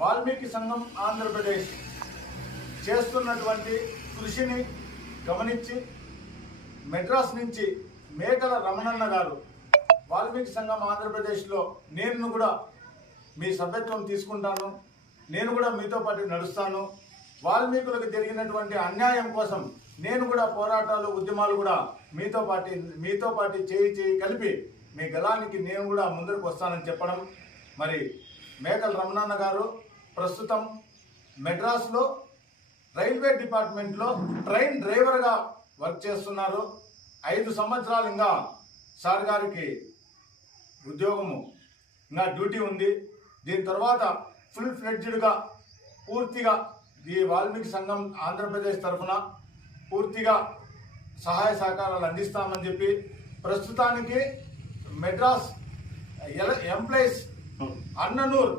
వాల్మీకి సంఘం ఆంధ్రప్రదేశ్ చేస్తున్నటువంటి కృషిని గమనించి మెడ్రాస్ నుంచి మేకల రమణన్న గారు వాల్మీకి సంఘం ఆంధ్రప్రదేశ్లో నేను కూడా మీ సభ్యత్వం తీసుకుంటాను, నేను కూడా మీతో పాటు నడుస్తాను, వాల్మీకులకు జరిగినటువంటి అన్యాయం కోసం నేను కూడా పోరాటాలు ఉద్యమాలు కూడా మీతో పాటు చేయి కలిపి మీ గలానికి నేను కూడా ముందరకు వస్తానని చెప్పడం. మరి మేకల రమణన్న గారు ప్రస్తుతం మెడ్రాస్లో రైల్వే డిపార్ట్మెంట్లో ట్రైన్ డ్రైవర్గా వర్క్ చేస్తున్నారు. 5 సంవత్సరాలు ఇంకా సార్ గారికి ఉద్యోగము ఇంకా డ్యూటీ ఉంది. దీని తర్వాత ఫుల్ ఫ్లెడ్జ్డ్గా పూర్తిగా ఈ వాల్మీకి సంఘం ఆంధ్రప్రదేశ్ తరఫున పూర్తిగా సహాయ సహకారాలు అందిస్తామని చెప్పి ప్రస్తుతానికి మెడ్రాస్ ఎంప్లాయీస్ అన్ననూర్